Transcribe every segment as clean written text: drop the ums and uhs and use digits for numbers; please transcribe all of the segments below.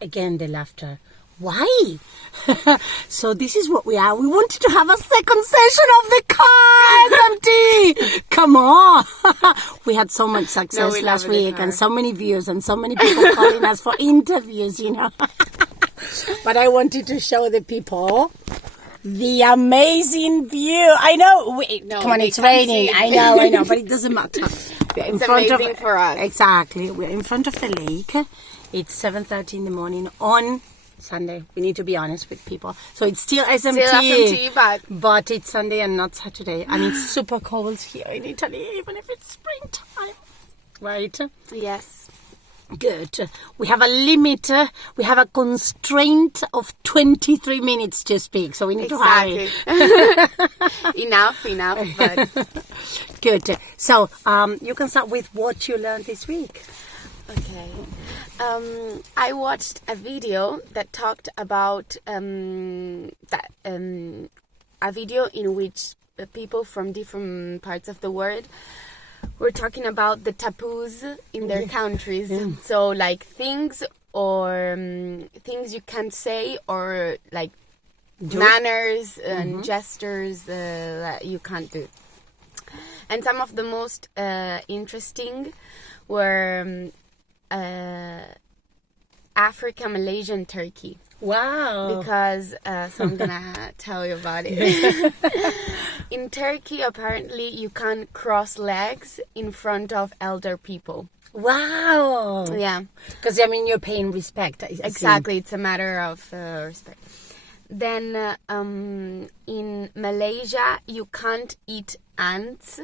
Again, the laughter. Why? So this is what we are. We wanted to have a second session of the car, SMT. Come on. We had so much success last week and so many views and so many people calling us for interviews, you know. But I wanted to show the people the amazing view. I know. Come on, it's raining. I know, but it doesn't matter. We're in front amazing for us. Exactly. We're in front of the lake. It's 7:30 in the morning on Sunday. We need to be honest with people. So it's still SMT, but it's Sunday and not Saturday. And it's super cold here in Italy, even if it's springtime. Right? Yes. Good. We have a limit. We have a constraint of 23 minutes to speak. So we need to hurry. enough. But... Good. So you can start with what you learned this week. Okay. I watched a video that talked about a video in which people from different parts of the world were talking about the taboos in their countries. Yeah. So like things you can't say, or like manners and gestures that you can't do. And some of the most interesting were Africa, Malaysia, and Turkey. Wow. Because, so I'm gonna tell you about it. In Turkey, apparently, you can't cross legs in front of elder people. Wow. Yeah. Because, I mean, you're paying respect. Exactly. It's a matter of respect. Then, in Malaysia, you can't eat ants.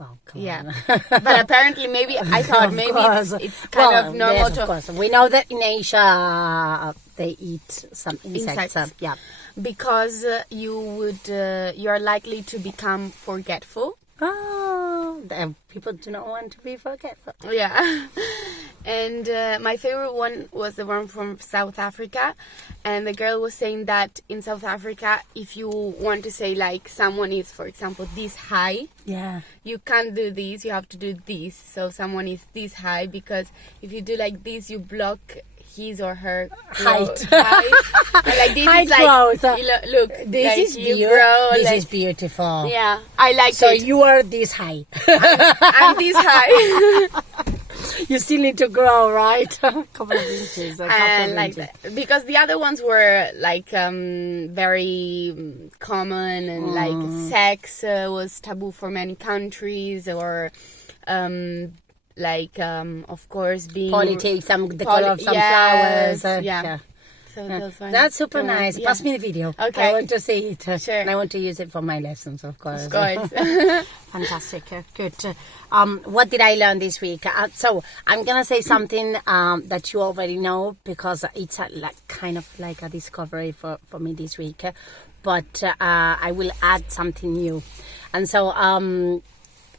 Oh, come on. But apparently I thought maybe it's kind of normal. Yes, of course. We know that in Asia they eat some insects. Yeah. Because you're likely to become forgetful. Oh, people do not want to be forgetful. Yeah. And my favorite one was the one from South Africa. And the girl was saying that in South Africa, if you want to say like someone is, for example, this high, you can't do this, you have to do this. So someone is this high, because if you do like this, you block his or her height. And like this is like, look, this like is beautiful. This is beautiful. Yeah, I like it. So you are this high. I'm this high. You still need to grow, right? A couple of inches. That. Because the other ones were like very common, and like sex was taboo for many countries, or of course, being politics, the color of some flowers. Yeah. So that's super nice. Pass me the video. Okay. I want to see it. Sure. And I want to use it for my lessons, of course. Of course. Fantastic. Good. What did I learn this week? So I'm gonna say something that you already know, because it's kind of like a discovery for me this week. But I will add something new. And so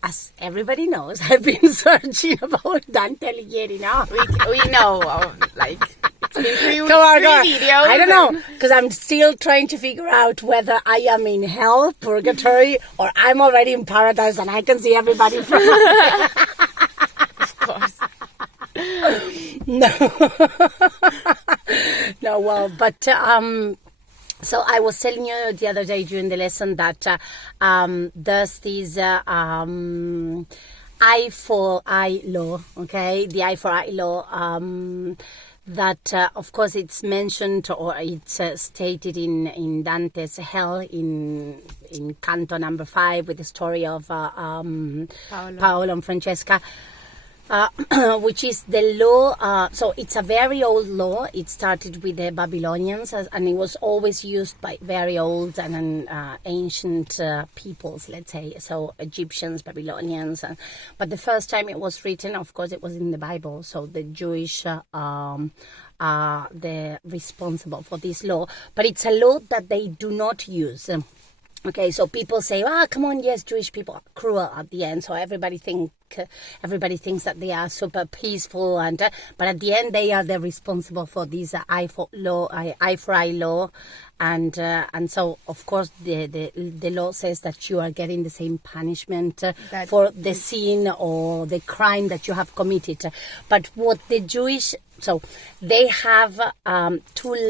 as everybody knows, I've been searching about Dante Alighieri now. We know, like, it's been three videos. I don't know, because I'm still trying to figure out whether I am in hell, purgatory, or I'm already in paradise and I can see everybody from Of course. No, well, but... So I was telling you the other day during the lesson that there's this eye for eye law, okay? The eye for eye law, that of course it's mentioned, or it's stated in Dante's Hell in Canto number 5, with the story of Paolo and Francesca. Which is the law, so it's a very old law. It started with the Babylonians, and it was always used by very old and ancient peoples, let's say, so Egyptians, Babylonians, but the first time it was written, of course, it was in the Bible, so the Jewish are the responsible for this law, but it's a law that they do not use. Okay, so people say, come on, yes, Jewish people are cruel at the end, so everybody think everybody thinks that they are super peaceful, and but at the end they are the responsible for this eye for eye law, and so of course the law says that you are getting the same punishment for the sin or the crime that you have committed. But what the Jewish, so they have 2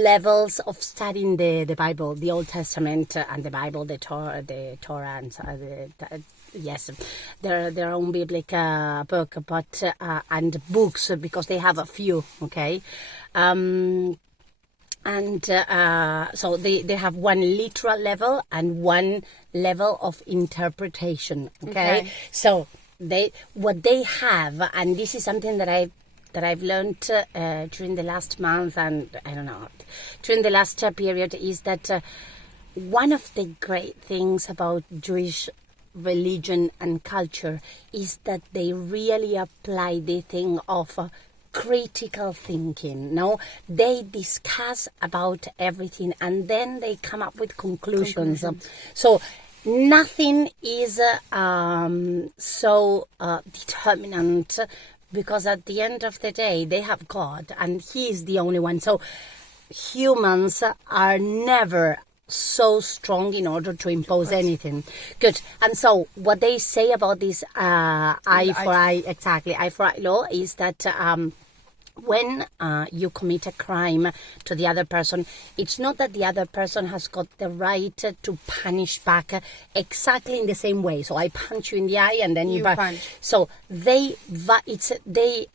levels of studying the Bible, the Old Testament and the Bible, the Torah and yes, their own biblical book, but and books, because they have a few, okay. So they have one literal level and one level of interpretation. Okay? So what they have, and this is something that I've learned during the last month, and I don't know, during the last period, is that one of the great things about Jewish religion and culture is that they really apply the thing of critical thinking. No, they discuss about everything and then they come up with conclusions. So nothing is so determinant, because at the end of the day they have God and He is the only one. So humans are never so strong in order to impose anything. Good. And so what they say about this eye for eye law is that when you commit a crime to the other person, it's not that the other person has got the right to punish back exactly in the same way. So I punch you in the eye and then you punch. So they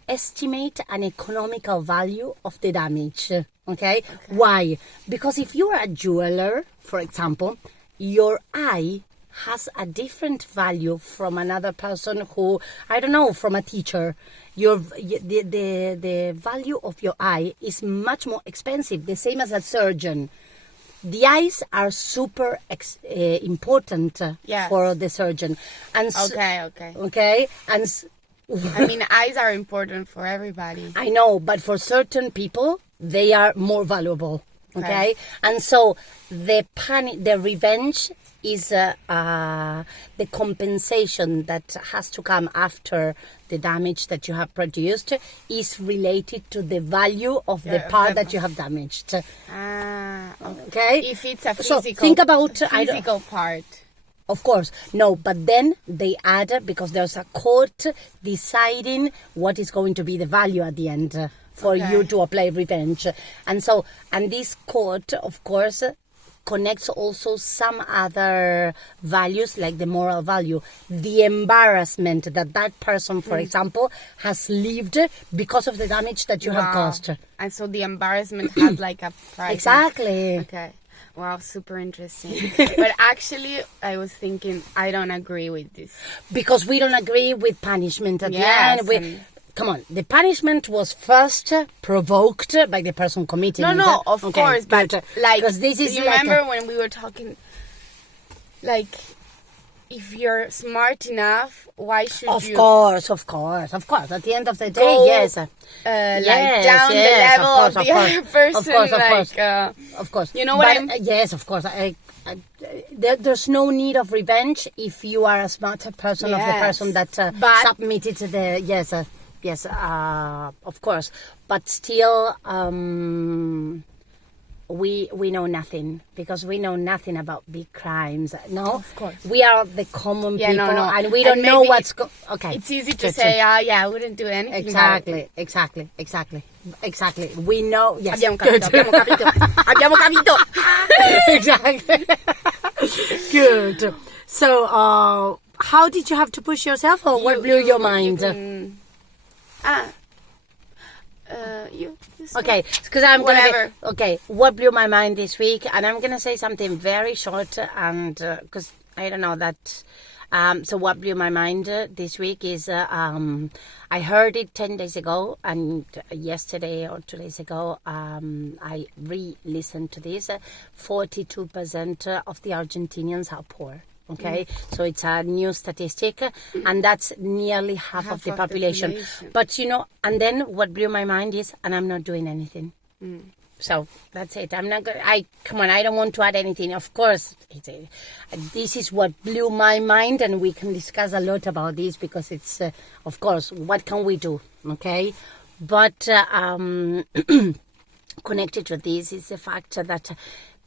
estimate an economical value of the damage. Okay? Why? Because if you are a jeweler, for example, your eye has a different value from another person who, I don't know, from a teacher. The value of your eye is much more expensive, the same as a surgeon. The eyes are super important for the surgeon. And okay. And I mean, eyes are important for everybody. I know, but for certain people, they are more valuable. Okay? And so the revenge is the compensation that has to come after the damage that you have produced is related to the value of the part that you have damaged. Okay? If it's a physical, so think about physical part. Of course. No, but then they add, because there's a court deciding what is going to be the value at the end for you to apply revenge. And so, and this court, of course, connects also some other values, like the moral value, the embarrassment that person, for example, has lived because of the damage that you have caused. And so the embarrassment has like a price. Exactly. Okay. Wow, super interesting. But actually, I was thinking, I don't agree with this. Because we don't agree with punishment at the end. Come on, the punishment was first provoked by the person committing it. No, of course, but like, this is remember when we were talking, like, if you're smart enough, why should you? Of course. At the end of the day, yes. Down the level of the other person, of course. You know what I mean? Yes, of course. There's no need of revenge if you are a smarter person of the person that submitted to the Yes, of course. But still, we know nothing, because we know nothing about big crimes. No, of course. We are the common people, and we don't know what's okay. It's easy to say, I wouldn't do anything. Exactly. We know. Yes. Abbiamo capito. Exactly. Good. So, how did you have to push yourself, or what blew your mind? Okay, because I'm whatever. What blew my mind this week, and I'm gonna say something very short, and because I don't know that. So what blew my mind this week is I heard it 10 days ago, and yesterday or 2 days ago I re-listened to this. 42% of the Argentinians are poor. Okay, so it's a new statistic, and that's nearly half of the population. But and then what blew my mind is, and I'm not doing anything. So that's it. I'm not gonna. Come on. I don't want to add anything. Of course, this is what blew my mind, and we can discuss a lot about this because it's, of course, what can we do? Okay, but connected to this is the fact that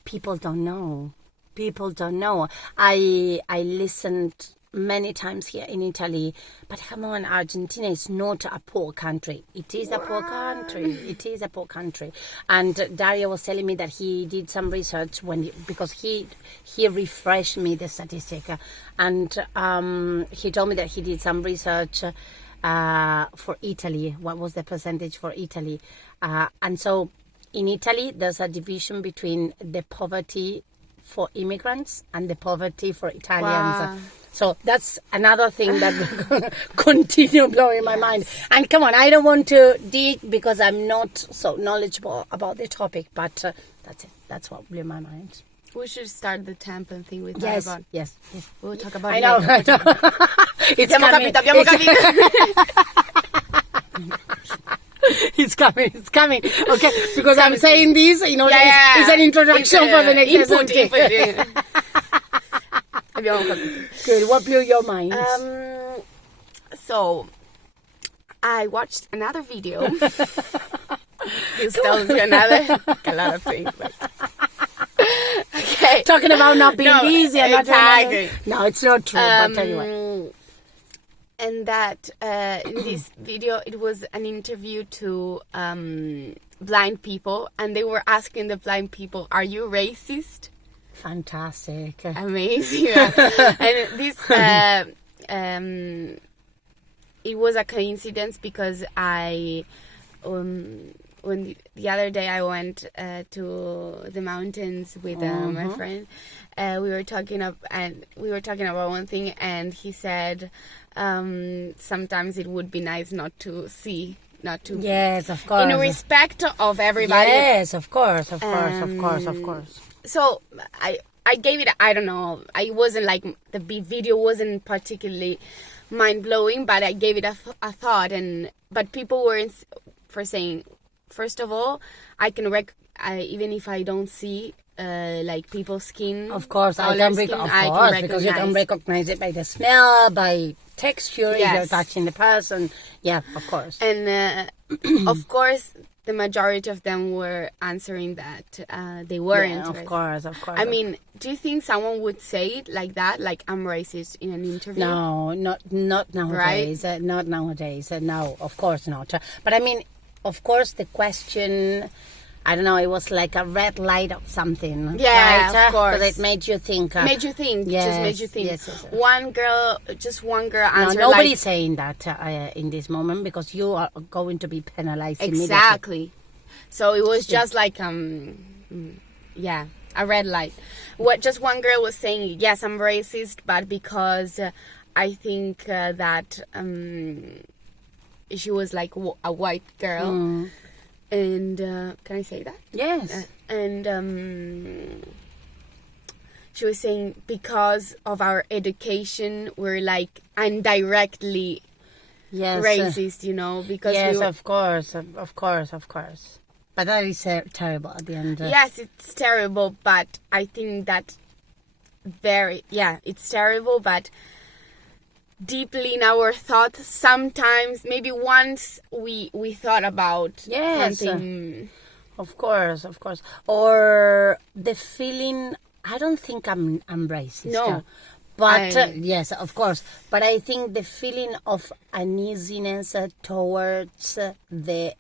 people don't know. People don't know. I listened many times here in Italy, but come on, Argentina is not a poor country. It is a poor country. It is a poor country. And Dario was telling me that he did some research because he refreshed me the statistic, and he told me that he did some research for Italy. What was the percentage for Italy? And so in Italy, there's a division between the poverty for immigrants and the poverty for Italians. Wow. So that's another thing that will continue blowing my mind. And come on, I don't want to dig because I'm not so knowledgeable about the topic, but that's it. That's what blew my mind. We should start the tampon thing with Yes, about. yes. We'll talk about I it know. later. It's Abbiamo coming. capito, abbiamo capito. It's coming. Okay, because I'm saying this, Yeah. it's an introduction for the next input. episode. Abbiamo capito. Good. What blew your mind? So, I watched another video. This tells you a lot of things. But... Okay. Talking about not being busy and exactly. No, it's not true. But anyway. And that in this video, it was an interview to blind people, and they were asking the blind people, "Are you racist?" Fantastic. Amazing. And this, it was a coincidence because when the other day I went to the mountains with my friend, we were talking about one thing, and he said sometimes it would be nice not to see. Not to. Yes, of course. In respect of everybody. Yes, of course. So I gave it, I don't know, I wasn't like, the video wasn't particularly mind-blowing, but I gave it a thought, but people were saying, first of all, I can even if I don't see like people's skin. Of course, I can recognize, because you can recognize it by the smell, by texture, if you're touching the person. Yeah, of course. And of course, the majority of them were answering that they weren't. Yeah, of course. I mean, do you think someone would say it like that, like I'm racist in an interview? No, not nowadays. Right? Not nowadays. No, of course not. But I mean, of course, the question, I don't know, it was like a red light of something. Yeah, right? of course. Because it made you think. Yes, just made you think. Yes. One girl answered. No, nobody's saying that in this moment, because you are going to be penalized immediately. Exactly. So it was just like a red light. Just one girl was saying, yes, I'm racist, but because I think that she was like a white girl. And can I say that? Yes. And she was saying, because of our education, we're like indirectly racist, because yes, of course. But that is terrible at the end. Yes, it's terrible, but I think that it's terrible, but deeply in our thoughts, sometimes, maybe once we thought about something. Of course. Or the feeling, I don't think I'm racist. No. But yes, of course. But I think the feeling of uneasiness towards the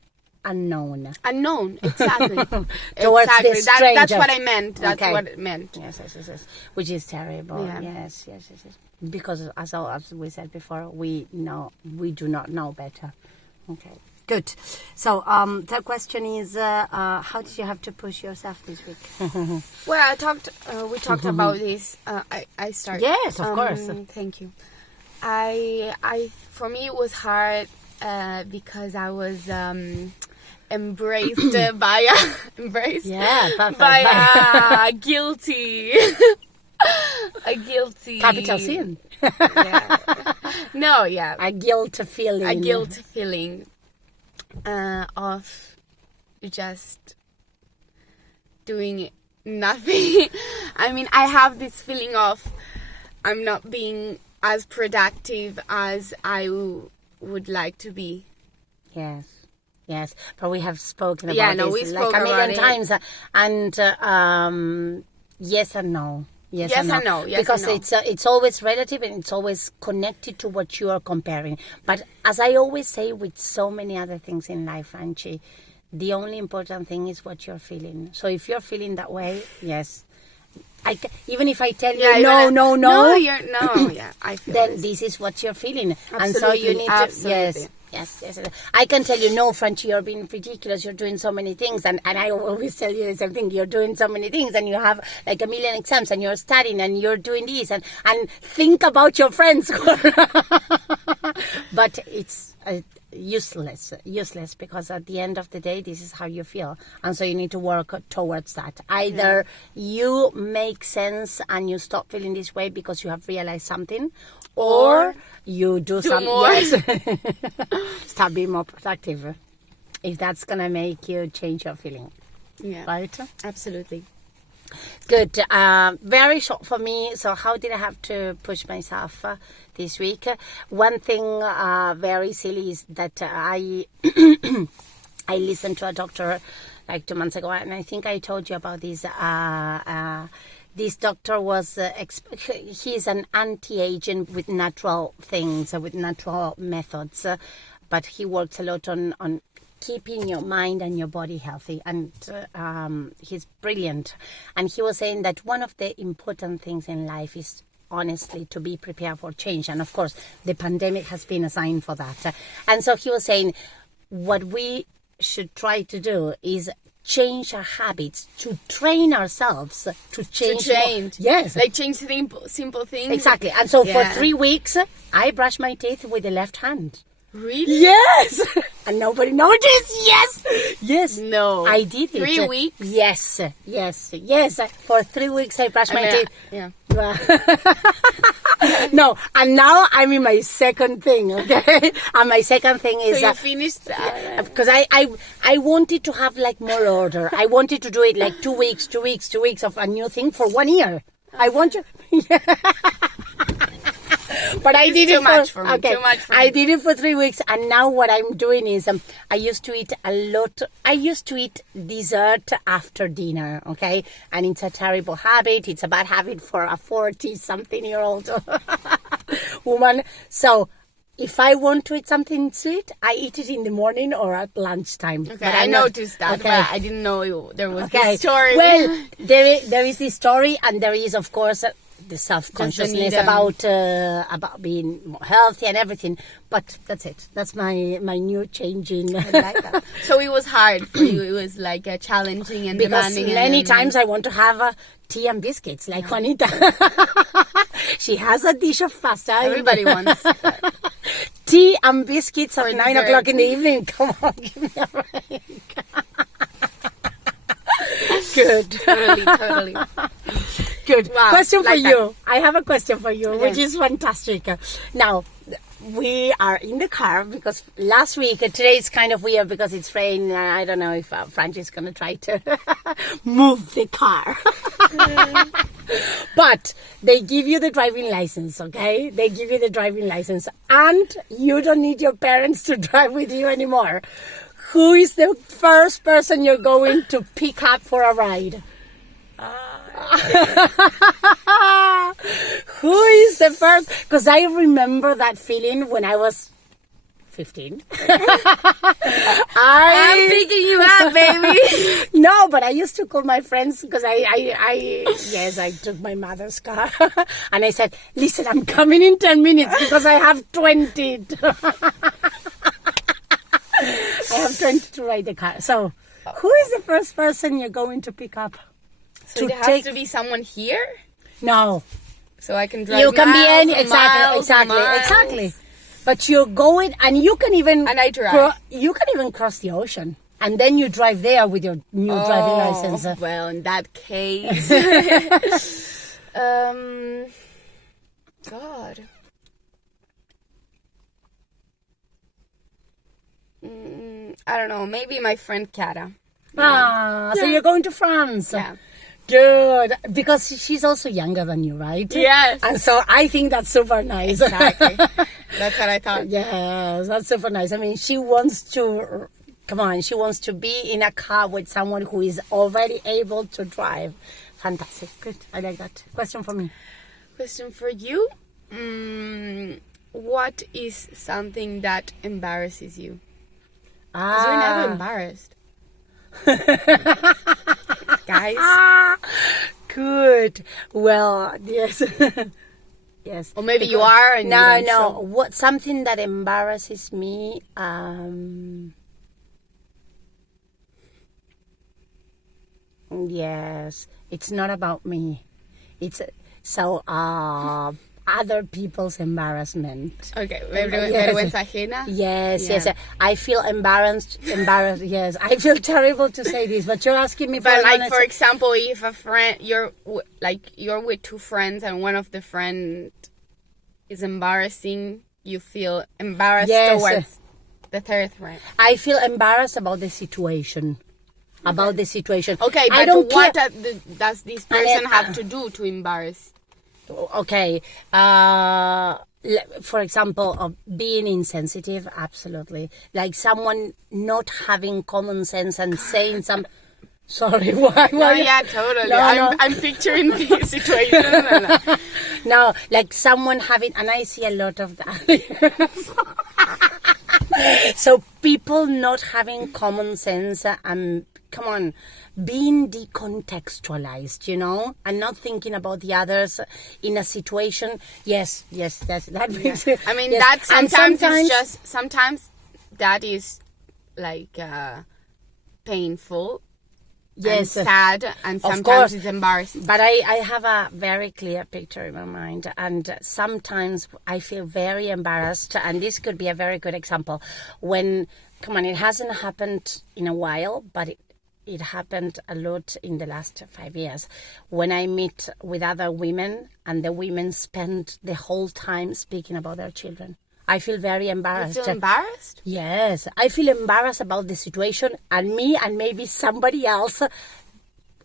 unknown. Exactly. Towards the stranger. That's what I meant. That's Okay. what it meant. Yes. Which is terrible. Yeah. Yes. Because as we said before, we do not know better. Okay. Good. So the question is, how did you have to push yourself this week? Well, we talked about this. I started. Yes, of course. Thank you. For me, it was hard because I was embraced by a guilty. A guilty. Capital sin. Yeah. No, yeah. A guilt feeling. Of just doing nothing. I mean, I have this feeling of I'm not being as productive as I would like to be. Yes, but we have spoken about this we spoke like a million about times, and yes and no. Yes and no. Because it's always relative and it's always connected to what you are comparing. But as I always say with so many other things in life, Anchi, the only important thing is what you're feeling. So if you're feeling that way, yes. Even if I tell you no, I feel then this is what you're feeling. Absolutely, and so you need absolutely. to Yes. I can tell you, no, Francie, you're being ridiculous. You're doing so many things. And I always tell you the same thing. You're doing so many things and you have like a million exams and you're studying and you're doing this and think about your friends. But it's useless because at the end of the day, this is how you feel. And so you need to work towards that. Either you make sense and you stop feeling this way because you have realized something, or you do some more. Yes. Start being more productive. If that's gonna make you change your feeling. Yeah. Right? Absolutely. Good. Very short for me. So how did I have to push myself this week? One thing very silly is that I I listened to a doctor like 2 months ago, and I think I told you about this. This doctor was, he's an anti-aging with natural things, with natural methods, but he works a lot on keeping your mind and your body healthy, and he's brilliant. And he was saying that one of the important things in life is honestly to be prepared for change, and of course the pandemic has been a sign for that. And so he was saying what we should try to do is change our habits, to train ourselves to change. Yes, like change simple things. Exactly. And so for 3 weeks I brush my teeth with the left hand. Really? Yes. And nobody noticed. Yes. No. I did it. 3 weeks? Yes. For 3 weeks I brushed my teeth. Yeah. No, and now I'm in my second thing, okay? And my second thing is... So you finished that? Because I wanted to have like more order. I wanted to do it like 2 weeks of a new thing for 1 year. I want to... But I did it too much for me. I did it for 3 weeks, and now what I'm doing is I used to eat a lot. I used to eat dessert after dinner, okay? And it's a terrible habit. It's a bad habit for a 40-something-year-old woman. So if I want to eat something sweet, I eat it in the morning or at lunchtime. Okay, I noticed that, but I didn't know there was this story. Well, there is this story, and there is, of course, the self-consciousness about being more healthy and everything. But that's it. That's my new changing. I like that. So it was hard for you. It was like challenging and because demanding. Many times I want to have tea and biscuits like Juanita. She has a dish of pasta. Everybody wants that. Tea and biscuits at 9 dessert. o'clock in the evening. Come on, give me a break. Good. Totally. Good. Wow, Question for like you. I have a question for you, Okay. which is fantastic. Now, we are in the car because last week, today it's kind of weird because it's raining, and I don't know if Francie is going to try to move the car. But they give you the driving license, okay? They give you the driving license, and you don't need your parents to drive with you anymore. Who is the first person you're going to pick up for a ride? Who is the first? Because I remember that feeling when I was 15. I'm picking you up, baby. No, but I used to call my friends because I took my mother's car and I said, listen, I'm coming in 10 minutes because I have 20. I have 20 to ride the car. So who is the first person you're going to pick up? So it has to be someone here? No. So I can drive You can be any... miles. Exactly. But you're going... And you can even... And I drive. You can even cross the ocean. And then you drive there with your new driving license. Well, in that case... God... I don't know, maybe my friend Kara. So you're going to France. Yeah. Good, because she's also younger than you, right? Yes. And so I think that's super nice. Exactly. That's what I thought. Yes, that's super nice. I mean, she wants to, come on, she wants to be in a car with someone who is already able to drive. Fantastic. Good. I like that. Question for me. Question for you. What is something that embarrasses you? 'Cause you're never embarrassed. Guys. Good. Well, yes. Yes. Or maybe you are. And No, you don't no. show. What, something that embarrasses me, yes, it's not about me. It's other people's embarrassment. Okay. Yes. Vergüenza ajena. Yes, Yeah. yes. I feel embarrassed. Yes, I feel terrible to say this, but you're asking me for But an like, honest- for example, if a friend, you're with two friends and one of the friend is embarrassing, you feel embarrassed Yes. towards the third friend. I feel embarrassed about the situation. About the situation. Okay, I but don't what care. does this person have to do to embarrass? Okay. For example, of being insensitive, absolutely. Like someone not having common sense and saying some. Sorry, why? No, yeah, totally. No. I'm picturing the situation. No, like someone having, and I see a lot of that. So people not having common sense and come on, being decontextualized, and not thinking about the others in a situation. Yes, that makes it. I mean, yes. that And sometimes that is like painful. Yes, and sad, and course. sometimes it's embarrassing. But I have a very clear picture in my mind, and sometimes I feel very embarrassed, and this could be a very good example. When, come on, it hasn't happened in a while, but it happened a lot in the last 5 years. When I meet with other women, and the women spend the whole time speaking about their children. I feel very embarrassed. You feel embarrassed? Yes, I feel embarrassed about the situation, and me and maybe somebody else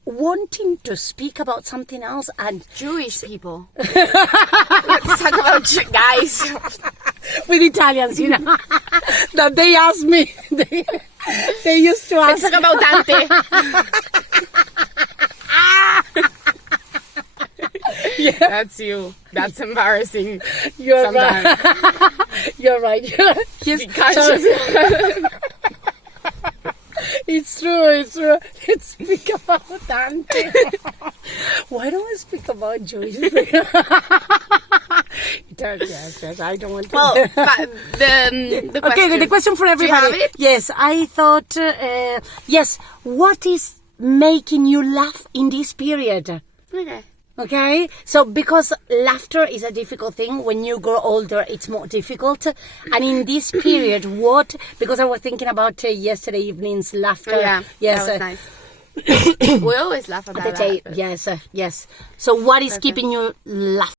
wanting to speak about something else. And Jewish people. Let's talk about guys. with Italians, that they ask me. They used to ask. Let's talk about Dante. Yeah. That's you. That's embarrassing. You're sometimes. right. You're right. Be conscious. It's true. Let's speak about Dante. Why don't we speak about Jewish people? Yes, I don't want to. Well, the question. Okay, the question for everybody. Do you have it? Yes, I thought, yes, what is making you laugh in this period? Okay. Okay, so because laughter is a difficult thing, when you grow older, it's more difficult. And in this period, because I was thinking about yesterday evening's laughter. Oh, yeah, yes, that was nice. We always laugh about that. yes. So what is keeping you laughing?